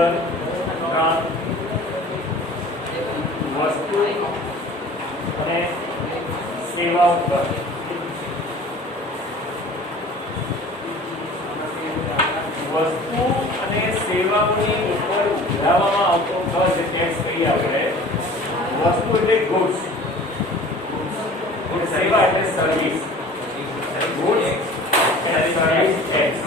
Number 3 વસ્તુ અને સેવાઓ પર વસ્તુ અને સેવાઓની ઉપર ઉઘરાવવામાં આવતો ખર્ચ ટેક્સ કહીએ આપણે. વસ્તુ એટલે ગુડ્સ, સેવા એટલે સર્વિસ. ગુડ્સ અને સર્વિસ ટેક્સ.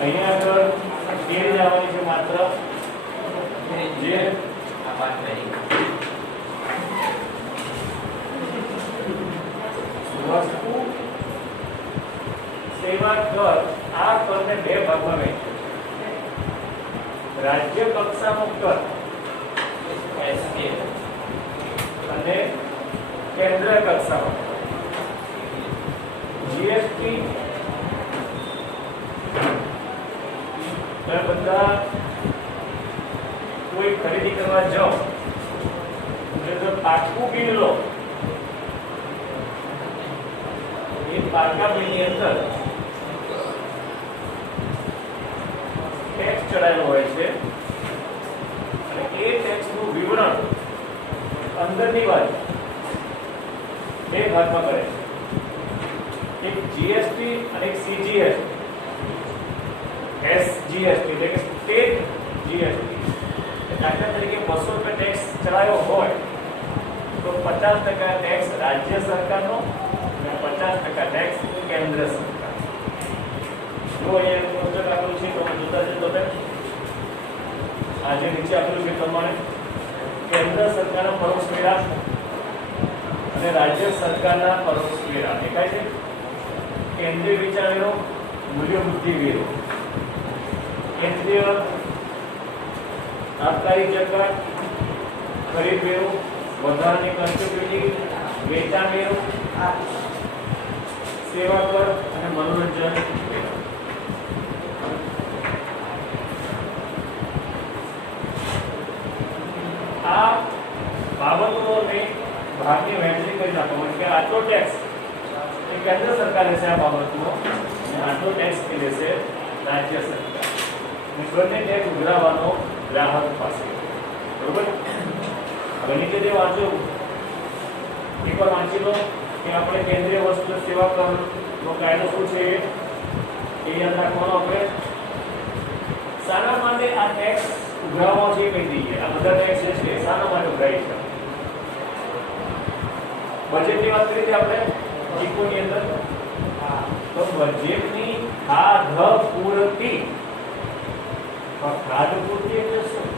અહીંયા આગળ તેર જવાની છે માત્ર જે વસ્તુ સેવા કર. આ કરને બે ભાગમાં વહેંચ્યો છે. રાજ્ય કક્ષાનો કર એસકે અને કેન્દ્ર કક્ષાનો જીએસટી. બધા કોઈ ખરીદી કરવા જાઓ તો પાકું બિલ લો. એ પાકા બિલની અંદર ટેક્સ ચડાયેલો હોય છે અને એ ટેક્સનું વિવરણ અંદરની બાજુ બે ભાગમાં કરે છે. એક જીએસટી અને એક સીજીએસટી. એસજીએસટી એટલે કે સ્ટેટ જીએસટી. દાખલા તરીકે 200 રૂપિયા ટેક્સ ચડાયો હોય તો 50% ટેક્સ રાજ્ય સરકારનો અને 50% ટેક્સ કેન્દ્ર સરકાર. જો અહીંયા કોષ્ટક આપેલું છે તો જોતા જતો આજે નીચે આપેલું છે પ્રમાણે કેન્દ્ર સરકારના પરોક્ષ વેરા અને રાજ્ય સરકારના પરોક્ષ વેરા દેખાય છે. કેન્દ્રીય વેચાણ વેરો, મૂલ્ય વૃદ્ધિ વેરો, કેન્દ્રીય આબકારી જકાત, ખરીદ વેરો, વધારાની કસ્ટમ ડ્યુટી, વેચાણ વેરો, સેવા કર અને મનોરંજન વેરો. આ બાબતોને ભાગની વહેંચણી કરી નાખવામાં કે આટલો ટેક્સ એ કેન્દ્ર સરકાર લેશે આ બાબતનો અને આટલો ટેક્સ કે લેશે રાજ્ય સરકાર. બંને ટેક્સ ઉઘરાવવાનો ગ્રાહક પાસે. બરોબર. હવે નીચે જે વાંચો એકવાર વાંચી લો કે આપણે કેન્દ્રીય વસ્તુ સેવા કરનો કાયદો શું છે એ યાદ રાખવાનો. આપણે શાના માટે આ ટેક્સ ઉઘરાવવાનો છે કહી દઈએ. આ બધા ટેક્સ જે છે શાના માટે ઉઘરાય છે? બજેટની વાત કરી હતી આપણે ઇકોની અંદર. તો બજેટની ખાધ પૂર્તિ. ખાધ પૂર્તિ એટલે શું?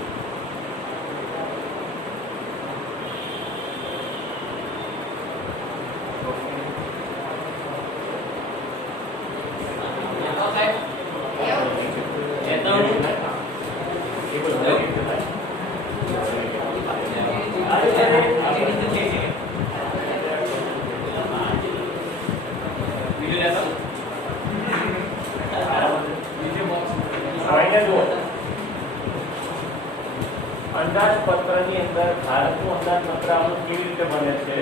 અંદાજપત્રની અંદર ભારતનું અંદાજપત્ર આપણું કેવી રીતે બને છે?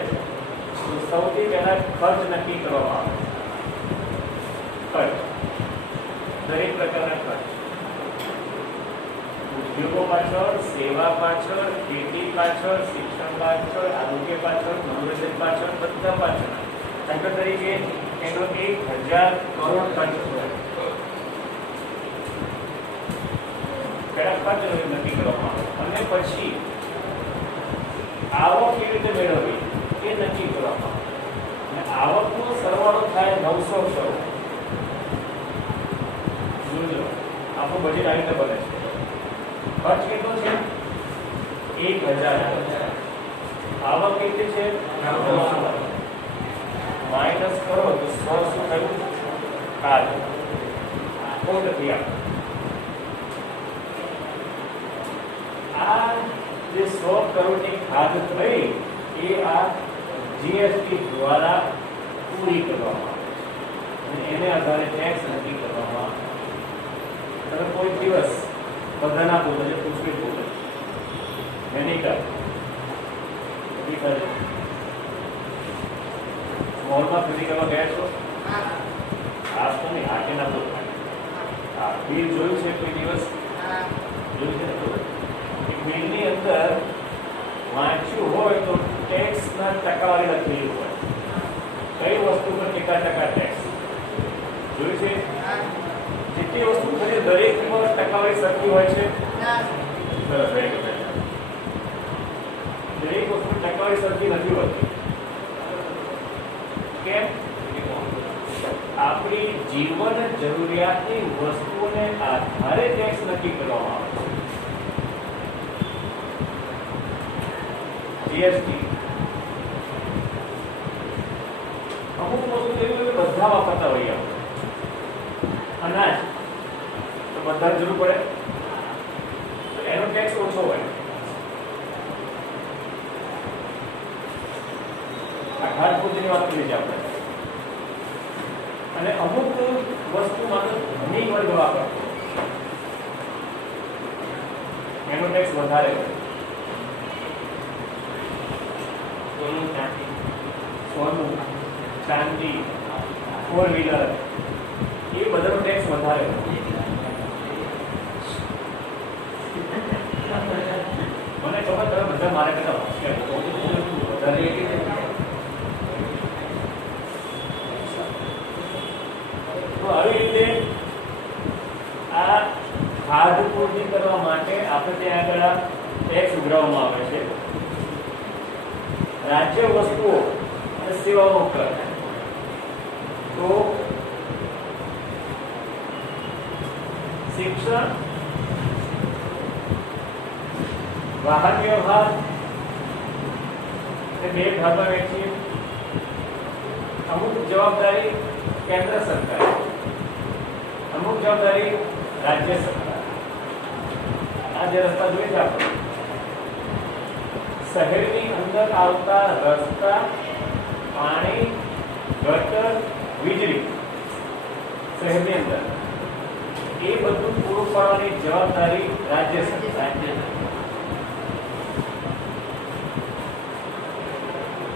સૌથી પહેલા ખર્ચ નક્કી કરવામાં આવે. ખર્ચ દરેક પ્રકારના ખર્ચ, ઉદ્યોગો પાછળ, સેવા પાછળ, ખેતી પાછળ, શિક્ષણ પાછળ, આરોગ્ય પાછળ, મનોરંજન પાછળ, બધા પાછળ. દાખલા તરીકે એનો 1000 કરોડ ખર્ચ હોય. પહેલા ખર્ચ નક્કી કરવામાં આવે અને પછી આવક કેવી રીતે મેળવવી એ નક્કી કરવામાં આવે. અને આવકનો સરવાળો થાય 900 કરોડ. જોજો આપણું બજેટ આવી રીતે બને છે. ખર્ચ કેટલો છે? 1000. આવક કેટલી છે? 900. માઇનસ કરો તો 100 શું થયું? કાલ ખોટ થયા. જે 100 કરોડની ખાધ થઈ એ આ જીએસટી દ્વારા પૂરી કરવામાં આવે છે અને એને આધારે ટેક્સ નક્કી કરવામાં આવે છે. તમે કોઈ દિવસ બધાના બોલો છે પૂછવી બોલો એની કર મોલમાં ખરીદી કરવા ગયા છો? ખાસ તો નહીં, આટે ના તો હા બિલ જોયું છે કોઈ દિવસ? જોયું છે ને? એ બિલની અંદર વાંચ્યું હોય તો ટેક્સના ટકાવારી લખેલી હોય, કઈ વસ્તુ પર કેટલા ટકા ટેક્સ જોયું છે? જેટલી વસ્તુ ખરી દરેકમાં ટકાવારી સરખી હોય છે. સરસ, very good. દરેક વસ્તુ ટકાવારી સરખી નથી હોતી. કેમ? આપણી જીવન જરૂરિયાતની વસ્તુઓને આધારે ટેક્સ નક્કી કરવામાં આવે છે. જીએસટી અમુક વસ્તુ જેવી બધા વાપરતા હોઈએ આપણે. અનાજ તો બધાને જરૂર પડે તો એનો ટેક્સ ઓછો હોય. ખાદ્ય પૂરતીની વાત કરીએ છીએ આપણે. અને અમુક વસ્તુ માત્ર ધનિક વર્ગ વાપરતો એનો ટેક્સ વધારે હોય. સોનું, ચાંદી, 4 વ્હીલર એ બધાનો ટેક્સ વધારે હોય. મને ખબર તમે બધા મારે કરતા વધારે તો આવી રીતે આ ખાદ્ય પૂર્તિ કરવા માટે આપણે ત્યાં આગળ ટેક્સ ઉઘરાવવામાં આવે છે. રાજ્ય વસ્તુઓ અને સેવાઓ કર તો શિક્ષણ, વાહન વ્યવહાર એ બે ભાગમાં વહેંચીએ. અમુક જવાબદારી કેન્દ્ર સરકાર, અમુક જવાબદારી રાજ્ય સરકાર. આ જે રસ્તા જોઈએ છે આપણે, શહેરની અંદર આવતા રસ્તા, પાણી, ગટર, વીજળી શહેરની અંદર એ બધું પૂરું પાડવાની જવાબદારી રાજ્ય સરકાર.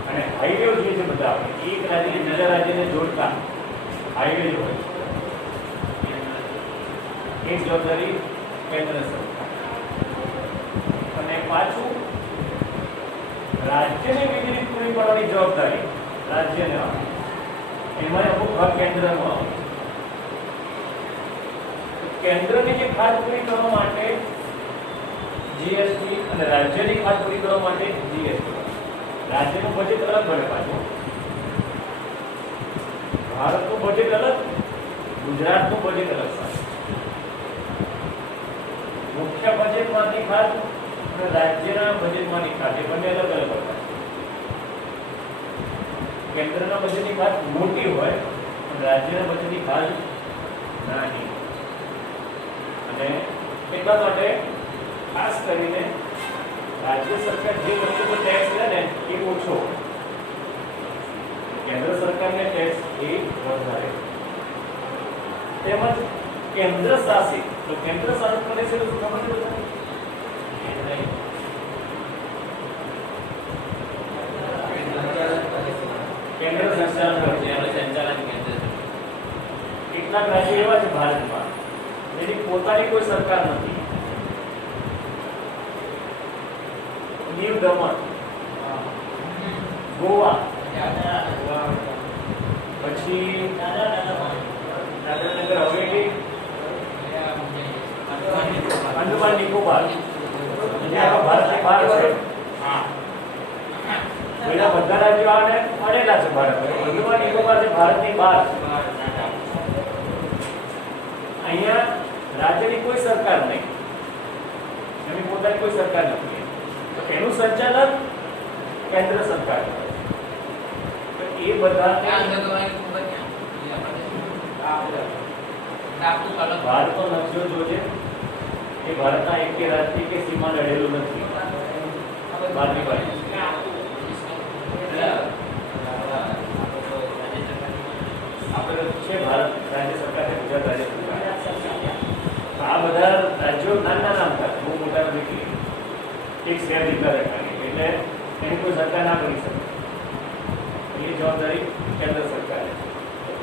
અને હાઈવે જોઈએ છે બધા આપણે, એક રાજ્ય બીજા રાજ્યને જોડતા હાઈવે હોય એ જવાબદારી કેન્દ્ર સરકાર. અને પાછું રાજ્યને વીજળી પૂરી પાડવાની જવાબદારી રાજ્યને આવે, એમાં અમુક ભાગ કેન્દ્રનો આવે. કેન્દ્રની જે ખાત પૂરી કરવા માટે જીએસટી અને રાજ્યની ખાત પૂરી કરવા માટે જીએસટી. રાજ્યનું બજેટ અલગ બને પાછું. ભારતનું બજેટ અલગ, ગુજરાતનું બજેટ અલગ. મુખ્ય બજેટમાંથી ખાત અને રાજ્યના બજેટમાંથી ખાત એ બંને અલગ અલગ હોય. કેન્દ્રના બજેટની ખાત મોટી હોય અને રાજ્યના બજેટની ખાત નાની. અને એટલા માટે ખાસ કરીને રાજ્ય સરકાર જે વસ્તુ પર ટેક્સ લે ને એ ઓછો, કેન્દ્ર સરકારને ટેક્સ એ વધારે. તેમજ કેન્દ્ર શાસિત, તો કેન્દ્ર શાસિત પ્રદેશ એટલે શું ખબર છે? કેન્દ્ર સંચાલન કેન્દ્ર. કેટલાક રાજ્યો એવા છે ભારતમાં જેની પોતાની કોઈ સરકાર નથી. દીવ દમણ, ગોવા, પછી દાદરાનગર હવેલી, અંદમાન નિકોબાર, ભારતની બહાર છે. બીજા બધા રાજ્યો આવે અનેલા છે ભારત. અંદમાન નિકોબાર છે ભારતની બહાર. અહીંયા રાજ્યની કોઈ સરકાર નહીં, એની પોતાની કોઈ સરકાર નથી. એનું સંચાલન કેન્દ્ર સરકાર કરે છે. તો એ બધા ભારતનો નકશો જોજે, એ ભારતના એક કે રાજ્ય કે સીમા લડેલું નથી. 12મી બાજુ આપણે છે ભારત રાજ્ય સરકાર છે, ગુજરાત રાજ્ય સરકાર. આ બધા રાજ્યો નાના હતા, બહુ મોટા નથી. એક શેર દીકરા રાખવાની એટલે એની કોઈ સરકાર ના કરી શકે. એ જવાબદારી કેન્દ્ર સરકારે.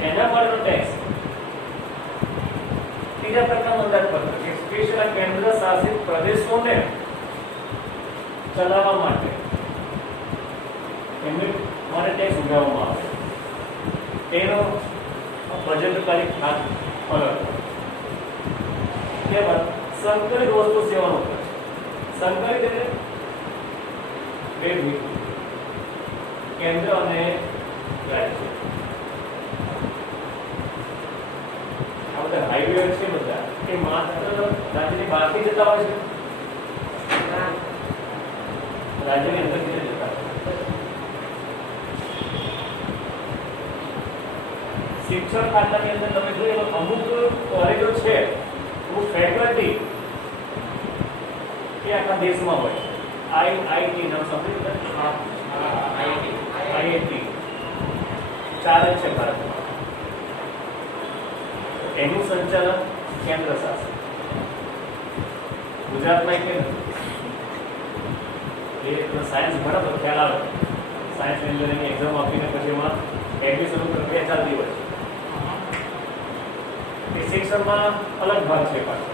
એના પરનો ટેક્સ ત્રીજા પ્રકારનો અંદાજપત્ર કે સ્પેશિયલ કેન્દ્ર શાસિત પ્રદેશોને ચલાવવા માટે એમને માટે ટેક્સ ઉઘરાવવામાં આવે. તેનો બજેટકારી ખાત અલગ. ત્યારબાદ સંકલિત વસ્તુ સેવાનો ખર્ચ. સંકલિત એટલે બે કેન્દ્ર અને રાજ્ય. આ બધા હાઈવે છે બધા એ માત્ર રાજ્યની બહારથી જતા હોય છે, રાજ્યની અંદરથી જતા હોય. શિક્ષણ ખાતાની અંદર તમે જોઈએ અમુક કોલેજો છે, અમુક ફેકલ્ટી એ આખા દેશમાં હોય છે. આઈઆઈટી નામ સાંભળ્યું? આઈઆઈટી ચાલે છે ભારતમાં. એનું સંચાલન કેન્દ્ર શાસિત. ગુજરાતમાં કેમ એ સાયન્સ ભણો તો ખ્યાલ આવે. સાયન્સ એન્જિનિયરિંગ એક્ઝામ આપીને પછી એમાં એડમિશન પ્રક્રિયા ચાલતી હોય છે. શિક્ષણમાં અલગ ભાગ છે પાછો.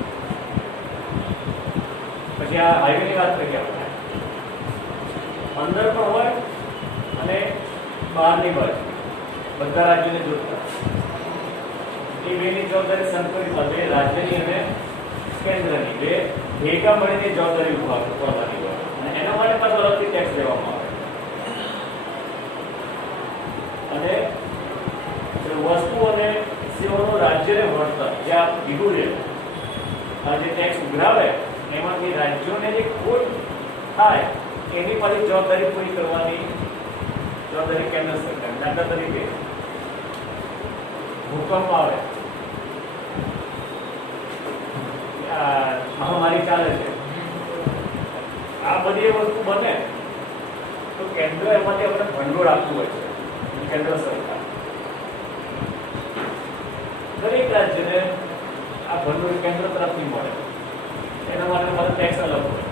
પછી આ હાઈવેની વાત કરીએ આપણે, અંદર પણ હોય અને બહારની બાજુ બધા રાજ્યોને જોડતા. એ બેની જવાબદારી સંકલિત બે રાજ્યની અને કેન્દ્રની બે ભેગા મળીને જવાબદારી ઉઠાવવાની હોય અને એના માટે પાછો અલગથી ટેક્સ લેવામાં આવે. અને વસ્તુ અને સેવાનો રાજ્યને વળતર જે આ કીધું છે, આ જે ટેક્સ ઉઘરાવે એમાંથી રાજ્યોને જે ખોટ થાય એની પાછી જવાબદારી પૂરી કરવાની જવાબદારી કેન્દ્ર સરકાર. દાખલા તરીકે ભૂકંપ આવે, મહામારી ચાલે છે, આ બધી વસ્તુ બને તો કેન્દ્ર એમાંથી આપણે ભંડોળ આપતું હોય છે. કેન્દ્ર સરકાર દરેક રાજ્યને આ ભંડોળ કેન્દ્ર તરફથી મળે, એના માટે મારે ટેક્સ અલગ હોય.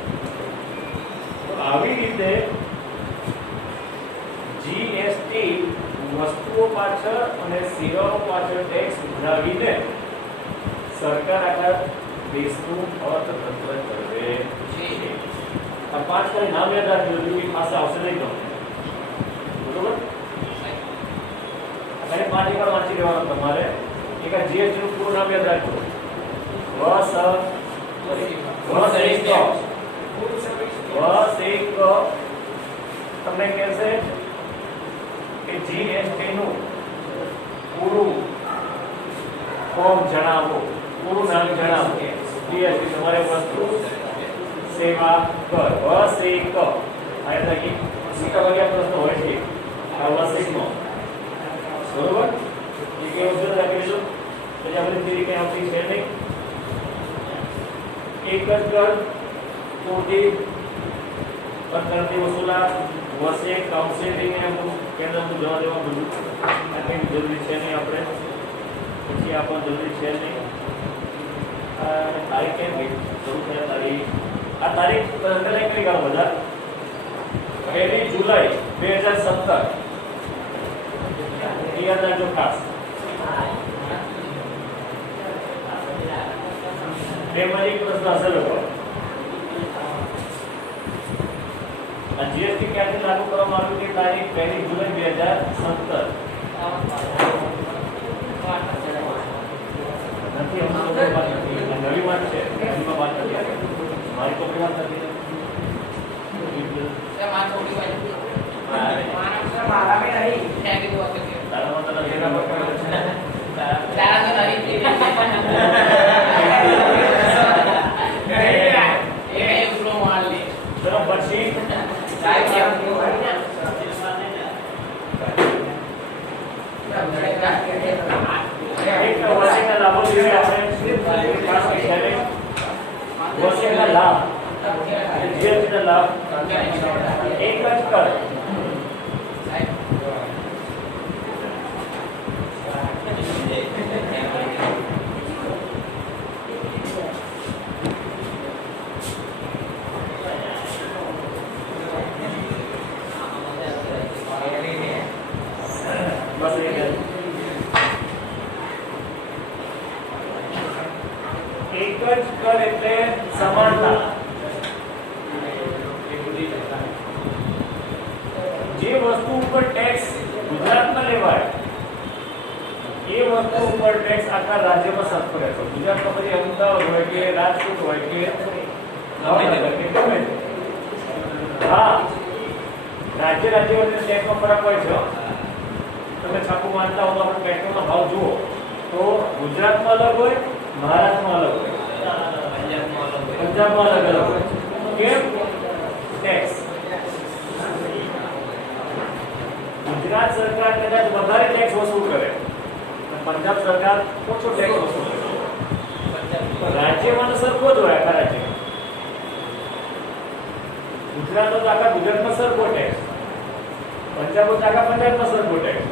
તો આવી રીતે જીએસટી વસ્તુઓ પાછળ અને સેવાઓ પાછળ ટેક્સ ઉઘરાવીને સરકાર આખા દેશનું અર્થતંત્ર ચલાવે છે. આ 5 ખાલી નામ યાદ રાખજો, એ પાસે આવશે નહીં તમને, બરોબર? અને 5 એકવાર વાંચી લેવાનું તમારે. એક આ જીએસટી નું પૂરું નામ યાદ રાખજો. તમને કહેશે કે જીએસટી નું પૂરું ફોર્મ જણાવો, પૂરું નામ જણાવો. જીએસટી તમારે વસ્તુ સેવા કર વસેક આયા તક સિક્કા વગેરે પ્રશ્ન હોય છે આ વસેકનો, બરોબર? એ કે વસ્તુ રાખીશું પછી આપણે થિયરી કઈ આવતી છે નહીં. એક જ કર પૂર્તિ કરતી વસૂલા વસે કાઉન્સેલિંગ ને કેન્દ્રનું જવા દેવા બધું આ કંઈ જરૂરી છે નહીં. આપણે પછી આ પણ જરૂરી છે નહીં. તારીખ કેમ ગઈ શરૂ થયા તારીખ? આ તારીખ કલેક્ટ કરી કાઢો બધા. 1 જુલાઈ 2017 યાદ રાખજો ખાસ. બેમાં એક પ્રશ્ન હશે લોકો. આ જીએસટી ક્યાંથી લાગુ કરવામાં આવ્યું તે તારીખ 1 જુલાઈ 2017 નથી. નવી વાત છે, નવીમાં વાત નથી. મારી કોપી વાત નથી. લાભ इक्वल એટલે સમાનતા. જે વસ્તુ ઉપર ટેક્સ ગુજરાતમાં લેવાય એ વસ્તુ ઉપર ટેક્સ આખા રાજ્યમાં સરખો રહેતો. ગુજરાતમાં પછી અમદાવાદ હોય કે રાજકોટ હોય કે હા, રાજ્ય વચ્ચે ટેક્સનો ફરક હોય છે. તમે છાપું માનતા હો તો આપણે પેટ્રોલનો ભાવ જુઓ તો ગુજરાતમાં અલગ હોય, મહારાષ્ટ્રમાં અલગ હોય, પંજાબમાં અલગ હોય. કેમ? ટેક્સ. ગુજરાત સરકાર કદાચ વધારે ટેક્સ વસૂલ કરે, પંજાબ સરકાર ઓછો ટેક્સ વસૂલ કરે. રાજ્યમાં સરખો જ હોય આખા રાજ્યમાં. ગુજરાત તો આખા ગુજરાતમાં સરખો ટેક્સ, પંજાબ તો આખા પંજાબમાં સરખો ટેક્સ.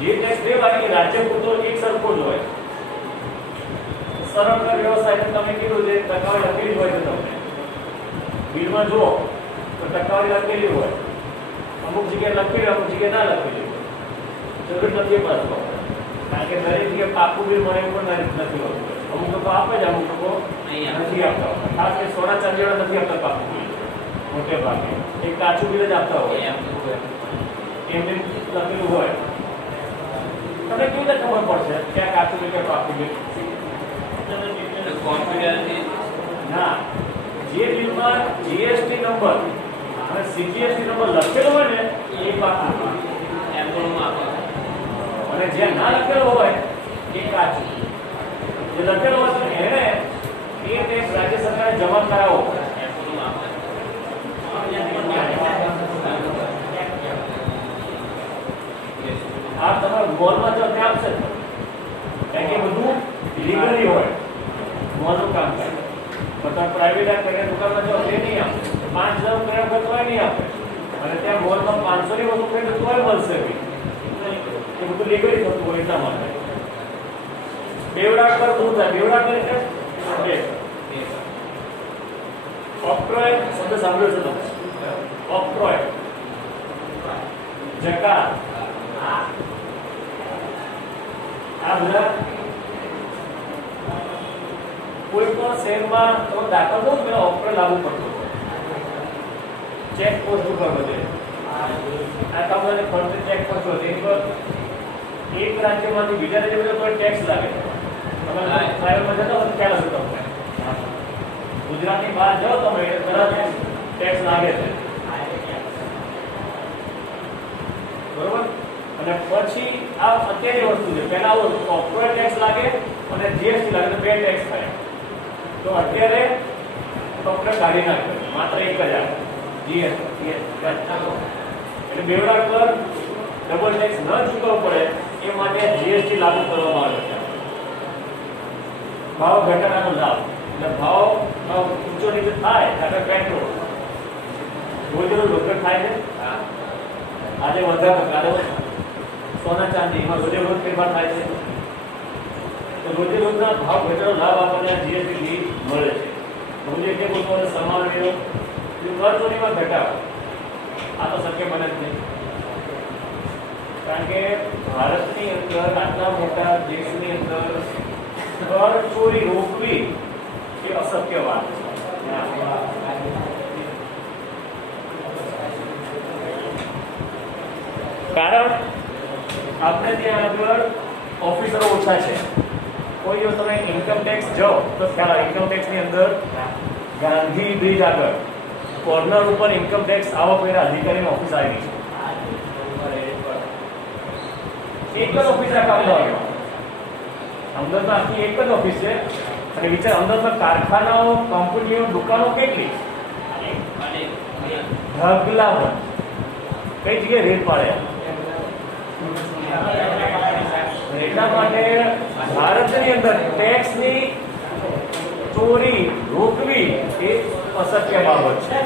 જે ટેક્સ દેવાય એ રાજ્ય પૂરતો એક સરખો જ હોય. સરળ વ્યવસાય તમે કીધું છે ટકાવારી લખેલી હોય છે. તમને બિલમાં જુઓ તો ટકાવારી લખેલી હોય, અમુક જગ્યાએ લખેલી અમુક જગ્યાએ ના લખેલી હોય. જરૂર નથી પાછો, કારણ કે દરેક જગ્યાએ પાકું બિલ મળે એવું પણ નથી હોતું. અમુક લોકો આપે છે, અમુક લોકો નથી આપતા. ખાસ કરીને સોના ચાંદીવાળા નથી આપતા પાકું બિલ. મોટે ભાગે એક કાચું બિલ જ આપતા હોય, એમને લખેલું હોય. તમને કેવી રીતે ખબર પડશે ક્યાં કાચું બિલ કે પાકું બિલ? ના, જે બિલમાં જીએસટી નંબર અને સીજીએસટી નંબર લખેલો હોય ને એ પાકું બિલ, અને જે ના લખેલો હોય એ કાચું. જે લખેલો હોય તો એને એ ટેક્સ રાજ્ય સરકારે જમા કરાવવો પડે. આ તમારા મોલમાં જો ત્યાં આપશે, કારણ કે બધું લીગલી હોય મોલનું કામ કરે. બધા પ્રાઇવેટ કરીને દુકાનમાં જો તે નહીં આપે, 5000 રૂપિયા કરતો નહીં આપે, અને ત્યાં મોલમાં 500 ની વસ્તુ ખરીદે તોય મળશે બી. એ બધું લીગલી થતું હોય એટલા માટે. બેવડા કર દૂર થાય. બેવડા કર એટલે ઓક્ટ્રોય શબ્દ સાંભળ્યો છે તમે? ઓક્ટ્રોય, જકાત, આ બધા કોઈ પણ શહેરમાં તો દાખલ થો પેલા ઓક્ટ્રોય લાગુ પડતો ચેક પોસ્ટ ઉપર બધે. આ તમને ફંડ ચેક પોસ્ટ હોય તેની પર એક રાજ્યમાંથી બીજા રાજ્યમાં કોઈ ટેક્સ લાગે. તમે ટ્રાવેલમાં જતા હોય ખ્યાલ હશે તમને. ગુજરાતની બહાર જાઓ તમે તરત ટેક્સ લાગે છે, બરોબર? અને પછી આ અત્યારની વસ્તુ છે. પહેલા ઓક્ટ્રોય ટેક્સ લાગે અને જીએસટી લાગે તો બે ટેક્સ થાય. તો અત્યારે ફક્ત કાઢી નાખે, માત્ર એક જ આવે જીએસટી. એટલે બેવડા કર ડબલ ટેક્સ ન ચૂકવવો પડે એ માટે જીએસટી લાગુ કરવામાં આવે છે. ભાવ ઘટાડાનો લાભ, એટલે ભાવ ઊંચો નીચે થાય ત્યારે પેટ્રોલ રોજ રોકડ થાય છે. આજે વધારે કાલે સોના ચાંદી એમાં રોજે રોજ ફેરફાર થાય છે. તો રોજે રોજના ભાવ ઘટાડો લાભ આપણને જીએસટી મળે છે. રોજે કે પોતાનો સમાન વેરો ખર્ચોનીમાં ઘટાડો આ તો શક્ય બને જ નહીં. કારણ કે ભારતની અંદર આટલા મોટા દેશની અંદર કર ચોરી રોકવી એ અશક્ય વાત છે. કારણ આપણે ત્યાં આગળ ઓફિસરો ઓછા છે. કોઈ જો તમે ઇન્કમ ટેક્સ જાઓ તો ખ્યાલ આવે, ઇન્કમ ટેક્સની અંદર ગાંધી બ્રિજ આગળ કોર્નર ઉપર ઇન્કમ ટેક્સ આવકવેરા અધિકારીની ઓફિસ આવી છે. એક જ ઓફિસ આખા અમદાવાદમાં. અમદાવાદમાં આખી એક જ ઓફિસ છે. અને વિચાર અમદાવાદમાં કારખાનાઓ, કંપનીઓ, દુકાનો કેટલી ઢગલા. કઈ જગ્યાએ રેટ પાડે. એટલા માટે ભારતની અંદર ટેક્સની ચોરી રોકવી એ અશક્ય બાબત છે.